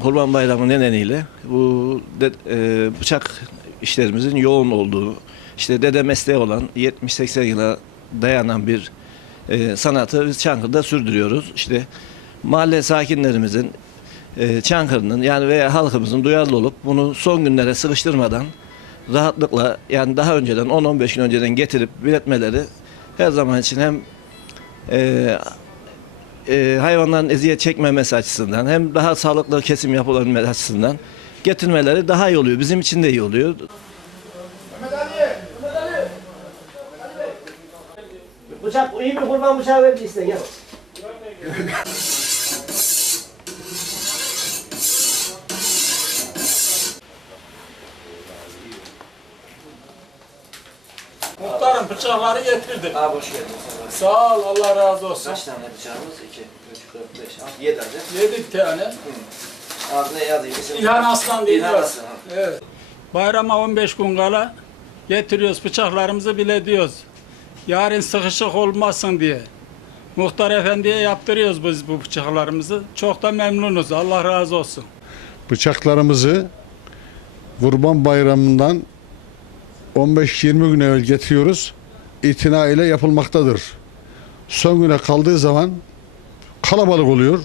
Kurban Bayramı nedeniyle bu de- e, bıçak işlerimizin yoğun olduğu, işte dede mesleği olan 70-80 yıla dayanan bir e, sanatı biz Çankırı'da sürdürüyoruz. İşte mahalle sakinlerimizin, e, Çankırı'nın yani veya halkımızın duyarlı olup bunu son günlere sıkıştırmadan rahatlıkla yani daha önceden 10-15 gün önceden getirip üretmeleri her zaman için hem e, e, hayvanların eziyet çekmemesi açısından hem daha sağlıklı kesim yapılabilmesi açısından getirmeleri daha iyi oluyor. Bizim için de iyi oluyor. Bıçak iyi bir kurban bıçağı verdi işte gel. Muhtarım bıçakları getirdim. Abi hoş geldin. Sağ ol Allah razı olsun. Kaç tane bıçağımız? 2, 3, 4, 5, 6, 7 adet. Yedi tane. Abi ne yazayım? İlhan Aslan değil İlhan? Aslan. Evet. Bayrama 15 gün kala getiriyoruz bıçaklarımızı bile diyoruz. Yarın sıkışık olmasın diye. Muhtar efendiye yaptırıyoruz biz bu bıçaklarımızı. Çok da memnunuz. Allah razı olsun. bıçaklarımızı Kurban Bayramı'ndan 15-20 gün evvel getiriyoruz. İtina ile yapılmaktadır. Son güne kaldığı zaman kalabalık oluyor.